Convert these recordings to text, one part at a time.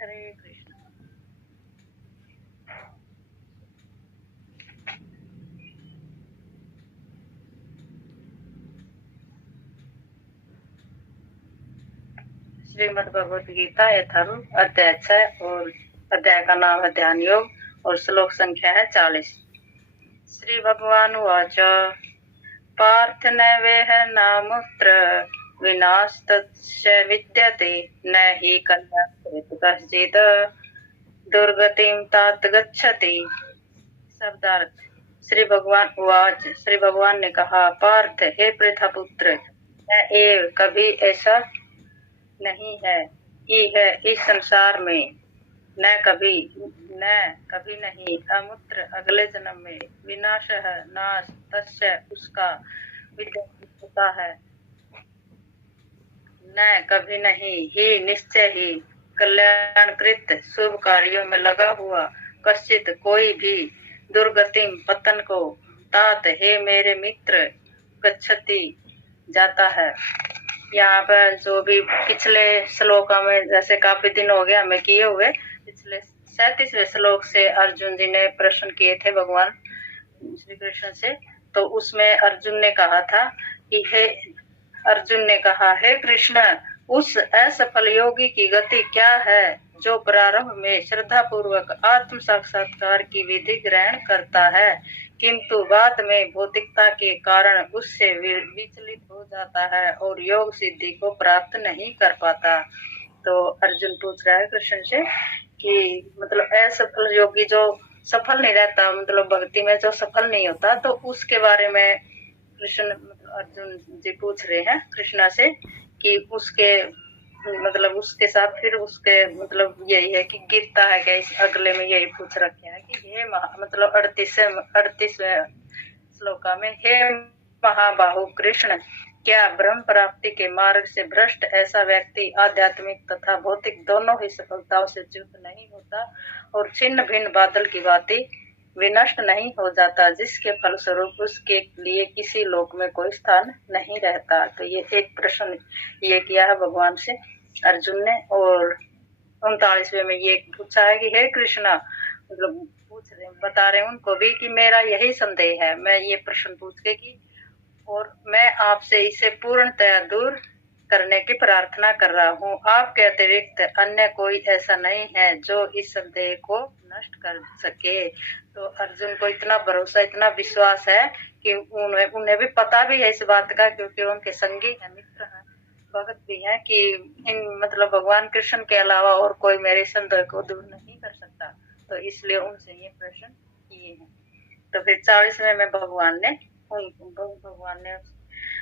हरे कृष्ण। श्रीमद् भगवत गीता यथारूप अध्याय 6 और अध्याय का नाम है ध्यान योग और श्लोक संख्या है 40। श्री भगवान उवाच पार्थ नैवेह नामुत्र विनाशतस्य विद्यते न हि कल्याणकृत कश्चित् दुर्गतिं तात गच्छति। शब्दार्थ। श्री भगवान उवाच, श्री भगवान ने कहा, पार्थ हे पृथापुत्र, न एव कभी ऐसा नहीं है कि है इस संसार में, न कभी नहीं, अमूत्र अगले जन्म में, विनाश है नाश, तस्य उसका, विद्यते होता है, न कभी नहीं, ही निश्चय ही, कल्याणकृत शुभ कार्यों में लगा हुआ, कश्चित कोई भी, दुर्गतिम पतन को, तात हे मेरे मित्र, गच्छति जाता है। यहाँ पर जो भी पिछले श्लोकों में, जैसे काफी दिन हो गया हमें किए हुए, पिछले 37वें श्लोक से अर्जुन जी ने प्रश्न किए थे भगवान श्री कृष्ण से। तो उसमें अर्जुन ने कहा था कि अर्जुन ने कहा, हे कृष्ण, उस असफल योगी की गति क्या है जो प्रारंभ में श्रद्धा पूर्वक आत्म साक्षात्कार की विधि ग्रहण करता है, किंतु बाद में भौतिकता के कारण उससे विचलित हो जाता है और योग सिद्धि को प्राप्त नहीं कर पाता। तो अर्जुन पूछ रहा है कृष्ण से कि मतलब असफल योगी जो सफल नहीं रहता, मतलब भक्ति में जो सफल नहीं होता, तो उसके बारे में कृष्ण अर्जुन जी पूछ रहे हैं कृष्णा से कि उसके मतलब उसके साथ फिर उसके मतलब यही है कि गिरता है क्या, इस अगले में यही पूछ रखे हैं कि हे मतलब 38वें श्लोका में, हे महाबाहु कृष्ण, क्या ब्रह्म प्राप्ति के मार्ग से भ्रष्ट ऐसा व्यक्ति आध्यात्मिक तथा भौतिक दोनों ही सफलताओं से च्युत नहीं होता और छिन्न भिन्न बादल की भांति विनष्ट नहीं हो जाता, जिसके फलस्वरूप उसके लिए किसी लोक में कोई स्थान नहीं रहता। तो ये एक प्रश्न ये किया है भगवान से अर्जुन ने। और 39वें में ये पूछा है कि हे कृष्णा, मतलब पूछ रहे बता रहे उनको भी कि मेरा यही संदेह है, मैं ये प्रश्न पूछ के कि और मैं आपसे इसे पूर्णतया दूर करने की प्रार्थना कर रहा हूँ। आपके अतिरिक्त अन्य कोई ऐसा नहीं है जो इस संदेह को नष्ट कर सके। तो अर्जुन को इतना भरोसा, इतना विश्वास है कि उन्हें भी पता भी है इस बात का, क्योंकि उनके संगी है, मित्र हैं, भगत भी है कि इन मतलब भगवान कृष्ण के अलावा और कोई मेरे संदेह को दूर नहीं कर सकता। तो इसलिए उनसे ये प्रश्न किए हैं। तो फिर 40वें में भगवान ने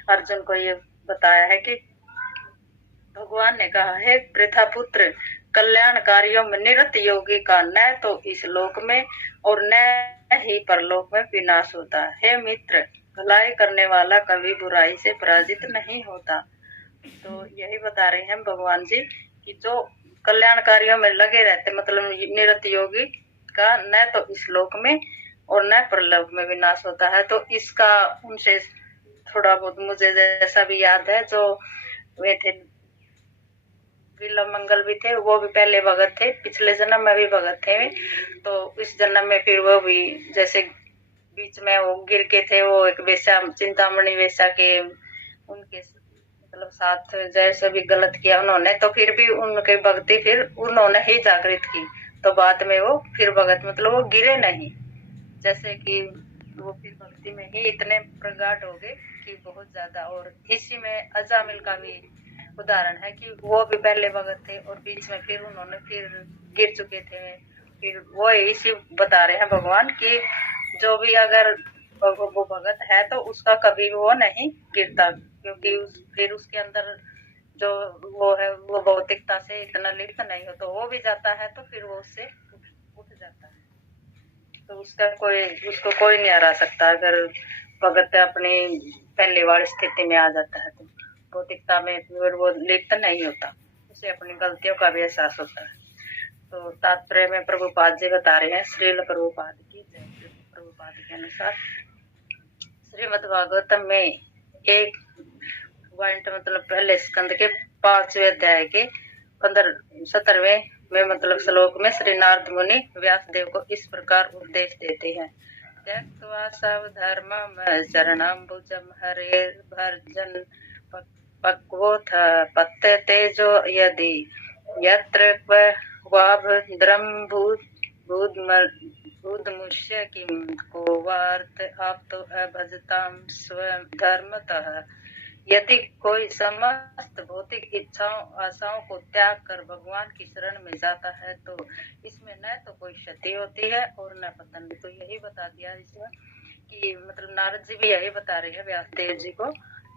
अर्जुन को ये बताया है कि भगवान ने कहा, है पृथापुत्र, कल्याण कार्यों में निरत योगी का न तो इस लोक में और न ही परलोक में विनाश होता। है मित्र, भलाई करने वाला कभी बुराई से पराजित नहीं होता। तो यही बता रहे हैं भगवान जी कि जो कल्याण कार्यों में लगे रहते, मतलब निरत योगी का न तो इस लोक में और न परलोक में विनाश होता है। तो इसका उनसे थोड़ा बहुत मुझे जैसा भी याद है, जो वे थे विल्लभ मंगल भी थे, वो भी पहले भगत थे, पिछले जन्म में भी भगत थे। तो इस जन्म में फिर वो भी जैसे बीच में वो गिर के थे, वो एक वेश्या, चिंतामणि वेश्या के उनके मतलब साथ जैसे भी गलत किया उन्होंने, तो फिर भी उनके भक्ति फिर उन्होंने ही जागृत की। तो बाद में वो फिर भगत, मतलब वो गिरे नहीं, जैसे कि वो फिर भक्ति में ही इतने प्रगाढ़ हो गए कि बहुत ज्यादा। और इसी में अजामिल का भी उदाहरण है कि वो भी पहले भगत थे और बीच में फिर उन्होंने फिर गिर चुके थे। फिर वो इसी बता रहे हैं भगवान कि जो भी अगर वो भगत है तो उसका कभी वो नहीं गिरता, क्योंकि फिर उसके अंदर जो वो है वो भौतिकता से इतना लिप्त नहीं हो, तो वो भी जाता है तो फिर वो उससे उठ जाता है। तो उसको कोई नहीं हरा सकता अगर भगत अपनी पहले वाली स्थिति में आ जाता है। तो भौतिकता में फिर वो लिप्त नहीं होता, उसे अपनी गलतियों का भी एहसास होता है। तो तात्पर्य में प्रभुपाद जी बता रहे हैं, श्रील प्रभुपाद की जय। प्रभुपाद के अनुसार श्रीमद् भागवतम में एक पॉइंट, मतलब पहले स्कंद के 5वें अध्याय के 17वें में मतलब श्लोक में श्री नारद मुनि व्यासदेव को इस प्रकार उपदेश देते हैं। त्यक्त्वा सब धर्मम चरणाम्बुजम हरेर्भजन पक्वोऽथ पत्य तेजो यदि यत्र क्वाभद्रं भूदमुष्य किं को वार्थ आप्तो अभजतां स्वयं धर्मतः। यदि कोई समस्त भौतिक इच्छाओं आशाओं को त्याग कर भगवान की शरण में जाता है तो इसमें न तो कोई क्षति होती है और न पतन। तो यही बता दिया इसमें कि मतलब नारद जी भी यही बता रहे हैं व्यासदेव जी को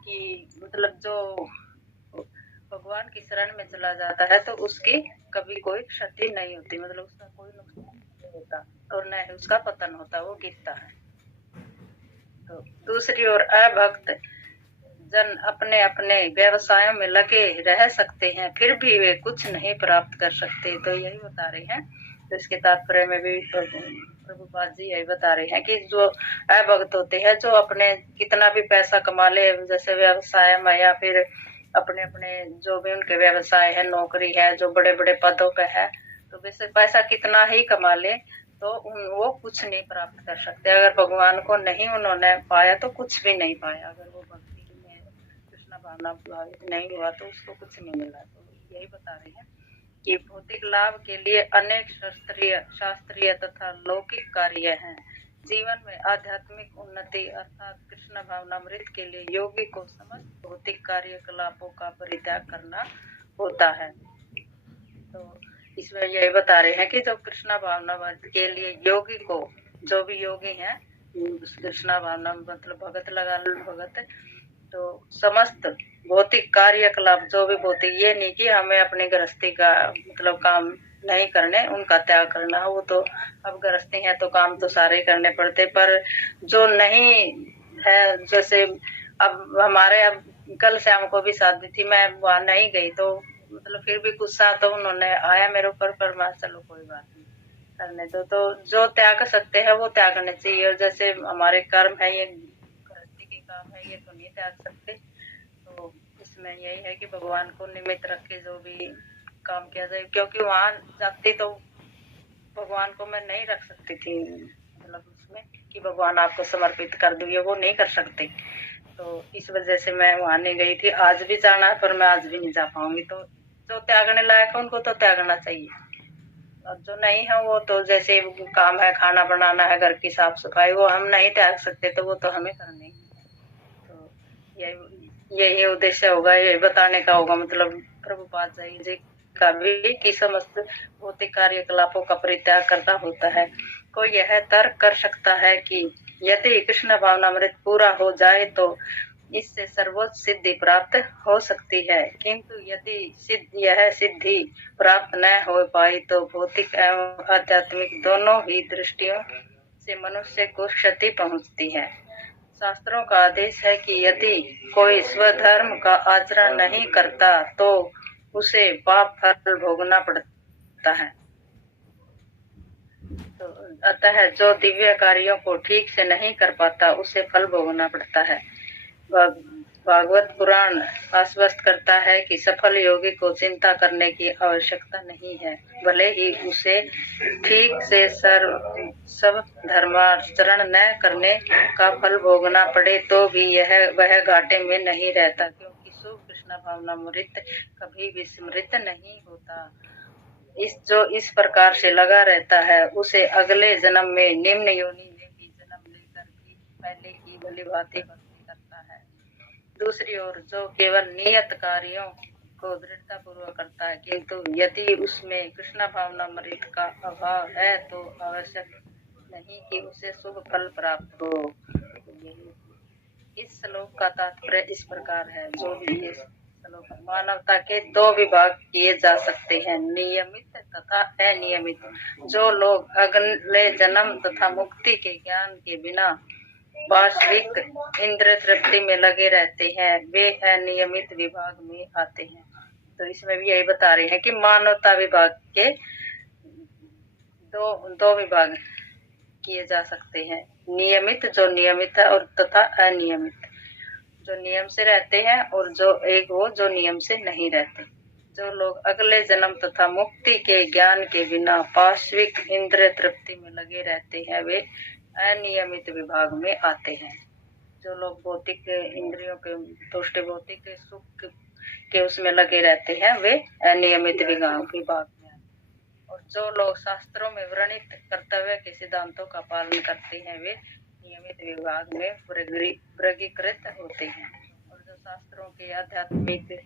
कि मतलब जो भगवान की शरण में चला जाता है तो उसकी कभी कोई क्षति नहीं होती, मतलब उसका कोई नुकसान नहीं होता और न ही उसका पतन होता, वो गिरता है। तो दूसरी ओर अभक्त जन अपने अपने व्यवसायों में लगे रह सकते हैं फिर भी वे कुछ नहीं प्राप्त कर सकते। तो यही बता रहे हैं। तो इसके तात्पर्य में भी प्रभुपाद जी यही बता रहे हैं कि जो अभक्त होते हैं, जो अपने कितना भी पैसा कमा ले, जैसे व्यवसाय में या फिर अपने अपने जो भी उनके व्यवसाय है, नौकरी है, जो बड़े बड़े पदों पे है, तो वैसे पैसा कितना ही कमा ले तो वो कुछ नहीं प्राप्त कर सकते। अगर भगवान को नहीं उन्होंने पाया तो कुछ भी नहीं पाया। अगर वो भक्ति में कृष्ण भावना प्रभावित नहीं हुआ तो उसको कुछ नहीं मिला। तो यही बता रहे हैं कि भौतिक लाभ के लिए अनेक शास्त्रीय तथा लौकिक कार्य हैं। जीवन में आध्यात्मिक उन्नति अर्थात कृष्ण भावनामृत के लिए योगी को समस्त भौतिक कार्यकलापों का परित्याग करना होता है। तो इसमें यही बता रहे हैं कि जो कृष्ण भावनामृत के लिए योगी को, जो भी योगी हैं, कृष्ण भावना मतलब भगत लगा लो, भगत, तो समस्त भौतिक कार्यकलाप जो भी भौतिक, ये नहीं कि हमें अपनी गृहस्थी का मतलब काम नहीं करने, उनका त्याग करना। वो तो अब गृहस्थी है तो काम तो सारे करने पड़ते, पर जो नहीं है, जैसे अब हमारे अब कल शाम को भी शादी थी, मैं वहां नहीं गई तो मतलब फिर भी गुस्सा तो उन्होंने आया मेरे ऊपर, पर मैं चलो कोई बात नहीं, करने दो। तो जो त्याग सकते हैं वो त्यागने चाहिए। और जैसे हमारे कर्म है, ये गृहस्थी के काम है, ये तो नहीं त्याग सकते। तो इसमें यही है कि भगवान को निमित्त रख के जो भी काम किया जाए, क्योंकि वहां जाती तो भगवान को मैं नहीं रख सकती थी, मतलब उसमें कि भगवान आपको समर्पित कर दूंगी, वो नहीं कर सकते। तो इस वजह से मैं वहां नहीं गई थी। आज भी जाना है पर मैं आज भी नहीं जा पाऊंगी। तो जो त्यागने लायक है उनको तो त्यागना चाहिए, और जो नहीं है वो तो जैसे काम है, खाना बनाना है, घर की साफ सफाई, वो हम नहीं त्याग सकते, तो वो तो हमें करनी है। तो यही उद्देश्य होगा, यही बताने का होगा मतलब प्रभुपाद जी का भी कि समस्त भौतिक कार्यकलापों का परित्याग करना होता है। कोई यह तर्क कर सकता है कि यदि कृष्ण भावनामृत पूरा हो जाए तो इससे सर्वोच्च सिद्धि प्राप्त हो सकती है, किंतु यदि यह सिद्धि प्राप्त न हो पाई तो भौतिक एवं आध्यात्मिक दोनों ही दृष्टियों से मनुष्य को क्षति पहुंचती है। शास्त्रों का आदेश है कि यदि कोई स्वधर्म का आचरण नहीं करता तो उसे पाप फल भोगना पड़ता है। तो अतः जो दिव्य कार्यों को ठीक से नहीं कर पाता उसे फल भोगना पड़ता है। भागवत पुराण आश्वस्त करता है कि सफल योगी को चिंता करने की आवश्यकता नहीं है, भले ही उसे ठीक से सब धर्माचरण न करने का फल भोगना पड़े तो भी वह घाटे में नहीं रहता, क्योंकि शुभ कृष्ण भावनामृत कभी विस्मृत नहीं होता। जो इस प्रकार से लगा रहता है उसे अगले जन्म में निम्न योनि में भी जन्म लेकर भी पहले की भली भांति भक्ति करता है। दूसरी ओर जो केवल नियत कार्यों को दृढ़ता पूर्वक करता है, किंतु यदि उसमें कृष्ण भावनामृत का अभाव है तो आवश्यक नहीं कि उसे शुभ फल प्राप्त हो। इस श्लोक का तात्पर्य इस प्रकार है। जो भी ये श्लोक, मानवता के दो विभाग किए जा सकते हैं, नियमित तथा अनियमित। जो लोग अगले जन्म तथा मुक्ति के ज्ञान के बिना वास्तविक इंद्रिय तृप्ति में लगे रहते हैं, वे अनियमित विभाग में आते हैं। तो इसमें भी यही बता रहे हैं कि मानवता विभाग के दो विभाग किए जा सकते हैं, नियमित जो नियमित है और तथा अनियमित जो नियम से रहते हैं, और जो एक वो जो नियम से नहीं रहते। जो लोग अगले जन्म तथा मुक्ति के ज्ञान के बिना पाश्विक इंद्रिय तृप्ति में लगे रहते हैं वे अनियमित विभाग में आते हैं। जो लोग भौतिक इंद्रियों के तुष्टि भौतिक सुख के उसमें लगे रहते हैं वे अनियमित विभाग में आते हैं। और जो लोग शास्त्रों में वर्णित कर्तव्य के सिद्धांतों का पालन करते हैं वे नियमित विभाग में वर्गीकृत होते हैं। और जो शास्त्रों के आध्यात्मिक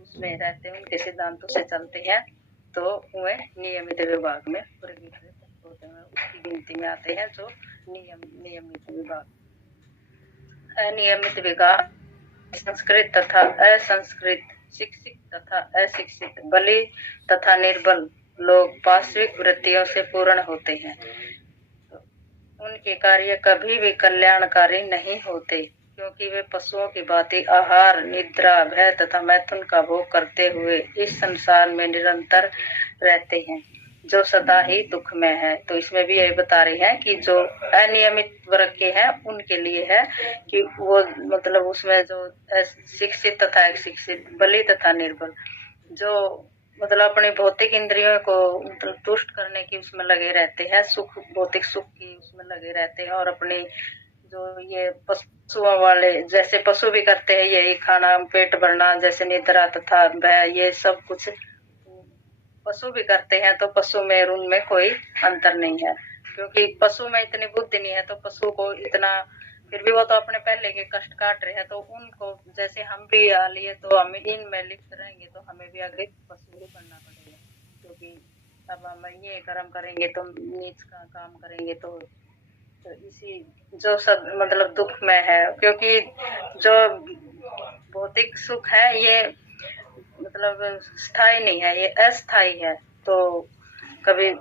उसमें रहते हैं उनके सिद्धांतों से चलते हैं तो वे नियमित विभाग में वर्गीकृत होते हैं, उसकी गिनती में आते हैं जो नियमित विभाग। अनियमित विभाग संस्कृत तथा असंस्कृत, शिक्षित तथा अशिक्षित, बली तथा निर्बल लोग पाश्विक वृत्तियों से पूर्ण होते हैं। तो उनके कार्य कभी भी कल्याणकारी नहीं होते क्योंकि वे पशुओं की भांति आहार, निद्रा, भय तथा मैथुन का भोग करते हुए इस संसार में निरंतर रहते हैं जो सदा ही दुख में है। तो इसमें भी यही बता रहे हैं कि जो अनियमित वर्ग के हैं उनके लिए है कि वो मतलब उसमें जो शिक्षित तथा अशिक्षित, बली तथा निर्बल, जो मतलब अपने भौतिक इंद्रियों को मतलब तुष्ट करने की उसमें लगे रहते हैं, सुख भौतिक सुख की उसमें लगे रहते हैं, और अपने जो ये पशुओं वाले जैसे पशु भी करते हैं यही खाना पेट भरना, जैसे निद्रा तथा भय, ये सब कुछ पशु भी करते हैं। तो पशु में और उनमें कोई अंतर नहीं है क्योंकि पशु में इतनी बुद्धि नहीं है तो पशु को इतना, फिर भी वो तो अपने पहले के कष्ट काट रहे हैं तो उनको जैसे हम भी आ लिए तो हम इनमें लिप्त रहेंगे तो हमें भी आगे पशु ही बनना पड़ेगा क्योंकि अब हम ये कर्म करेंगे तो नीच का काम करेंगे तो इसी जो सब मतलब दुख में है क्योंकि जो भौतिक सुख है ये मतलब स्थायी नहीं है, ये अस्थायी है। तो कभी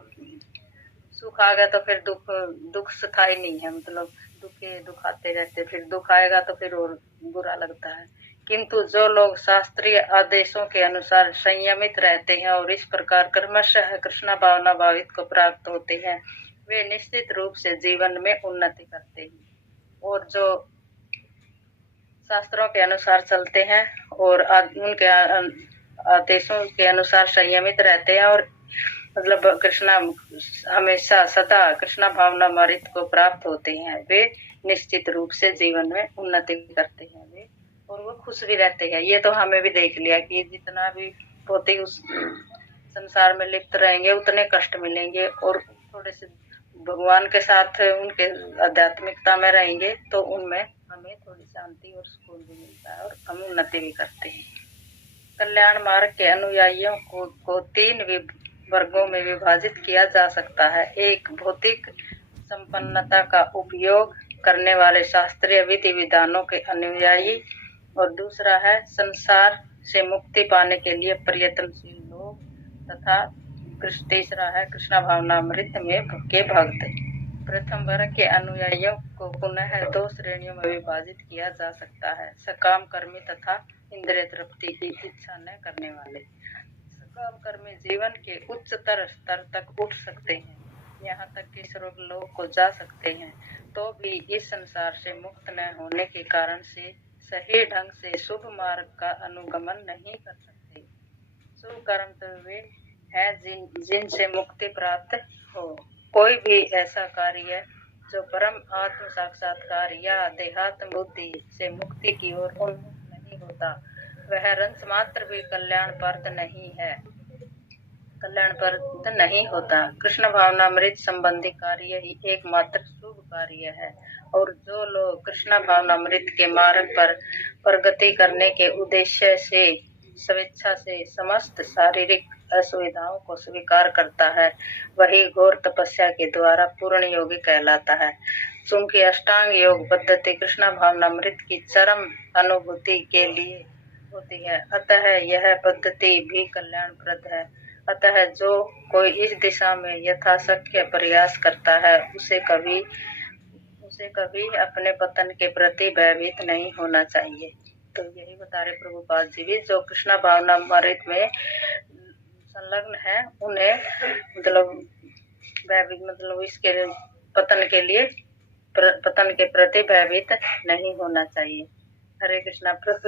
सुख आ गया तो फिर दुख स्थायी नहीं है, मतलब दुख आते रहते, फिर दुख आएगा तो फिर और बुरा लगता है। किंतु जो लोग शास्त्रीय आदेशों के अनुसार संयमित रहते हैं और इस प्रकार क्रमशः कृष्ण भावना भावित को प्राप्त होते हैं वे निश्चित रूप से जीवन में उन्नति करते हैं। और जो शास्त्रों के अनुसार चलते हैं और उनके आदेशों के अनुसार संयमित रहते हैं और मतलब कृष्णा हमेशा सदा कृष्णा भावना अमृत को प्राप्त होते हैं वे निश्चित रूप से जीवन में उन्नति करते हैं वे, और वो खुश भी रहते हैं। ये तो हमें भी देख लिया कि जितना भी भौतिक उस संसार में लिप्त रहेंगे उतने कष्ट मिलेंगे, और थोड़े से भगवान के साथ उनके आध्यात्मिकता में रहेंगे तो उनमें हमें थोड़ी शांति और सुकून भी मिलता है और हम उन्नति भी करते हैं। कल्याण मार्ग के अनुयायियों को तीन वर्गों में विभाजित किया जा सकता है। एक भौतिक संपन्नता का उपयोग करने वाले शास्त्रीय विधि विधानों के अनुयायी, और दूसरा है संसार से मुक्ति पाने के लिए प्रयत्नशील लोग, तथा तीसरा है कृष्ण भावनामृत में के भक्त। प्रथम वर्ग के अनुयायियों को पुनः दो श्रेणियों में विभाजित किया जा सकता है, सकाम कर्मी तथा इंद्रिय तृप्ति की इच्छा न करने वाले। सकाम कर्मी जीवन के उच्चतर स्तर तक उठ सकते हैं, यहाँ तक कि स्वर्ग लोक को जा सकते हैं, तो भी इस संसार से मुक्त न होने के कारण से सही ढंग से शुभ मार्ग का अनुगमन नहीं कर सकते। शुभ कर्म तो वे है जिनसे मुक्ति प्राप्त हो। कोई भी ऐसा कार्य जो परम आत्म साक्षात्कार या देहात्म बुद्धि से मुक्ति की ओर उन्मुख नहीं होता वह रंच मात्र भी कल्याणप्रद नहीं होता। कृष्ण भावनामृत संबंधी कार्य ही एकमात्र शुभ कार्य है, और जो लोग कृष्ण भावनामृत के मार्ग पर प्रगति करने के उद्देश्य से स्वेच्छा से समस्त शारीरिक असुविधाओं को स्वीकार करता है वही घोर तपस्या के द्वारा पूर्ण योगी कहलाता है। चूंकि अष्टांग योग पद्धति कृष्ण भावनामृत की चरम अनुभूति के लिए होती है, अतः यह पद्धति भी कल्याणप्रद है। अतः जो कोई इस दिशा में यथाशक्य प्रयास करता है उसे कभी अपने पतन के प्रति भयभीत नहीं होना चाहिए। तो यही बता रहे प्रभुपाद जी भी, जो कृष्ण भावनामृत में संलग्न है उन्हें मतलब इसके पतन के प्रति भयभीत नहीं होना चाहिए। हरे कृष्णा।